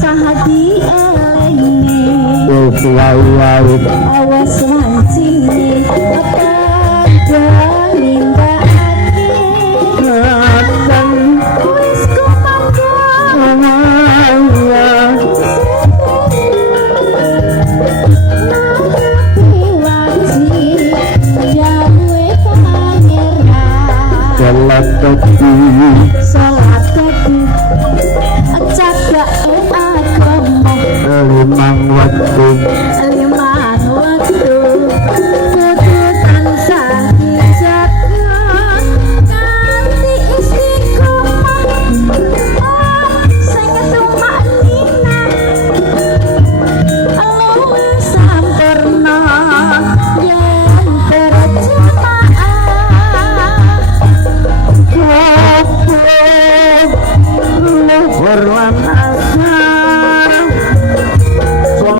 sahadi elene wae awas wancine apa nindakake ngaten wis kumangga Jalan